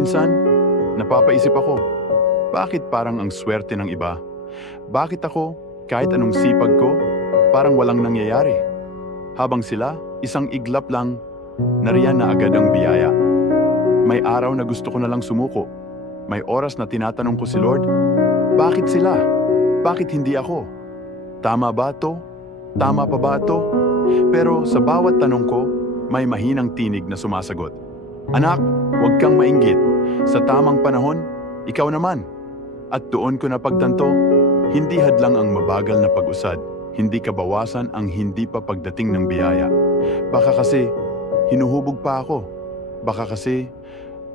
Minsan, napapaisip ako, bakit parang ang swerte ng iba? Bakit ako, kahit anong sipag ko, parang walang nangyayari? Habang sila, isang iglap lang, nariyan na agad ang biyaya. May araw na gusto ko na lang sumuko. May oras na tinatanong ko si Lord, bakit sila? Bakit hindi ako? Tama ba to? Tama pa ba to? Pero sa bawat tanong ko, may mahinang tinig na sumasagot. Anak, huwag kang mainggit. Sa tamang panahon, ikaw naman. At doon ko napagtanto, hindi hadlang ang mabagal na pag-usad, hindi kabawasan ang hindi pa pagdating ng biyaya. Baka kasi, hinuhubog pa ako. Baka kasi,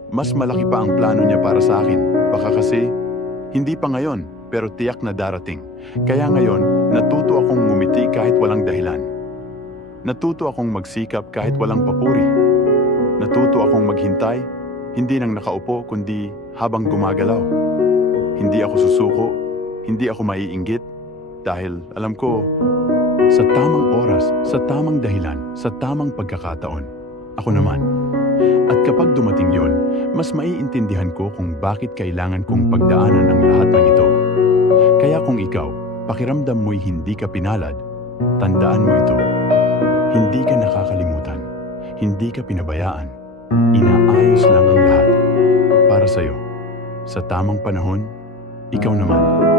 mas malaki pa ang plano niya para sa akin. Baka kasi, hindi pa ngayon, pero tiyak na darating. Kaya ngayon, natuto akong ngumiti kahit walang dahilan. Natuto akong magsikap kahit walang papuri. Natuto akong maghintay, hindi nang nakaupo kundi habang gumagalaw. Hindi ako susuko, hindi ako maiinggit, dahil alam ko, sa tamang oras, sa tamang dahilan, sa tamang pagkakataon, ako naman. At kapag dumating yon, mas maiintindihan ko kung bakit kailangan kong pagdaanan ang lahat ng ito. Kaya kung ikaw, pakiramdam mo'y hindi ka pinalad, tandaan mo ito. Hindi ka nakakalimutan, hindi ka pinabayaan, inaayos lang ang lahat para sa'yo. Sa tamang panahon, ikaw naman.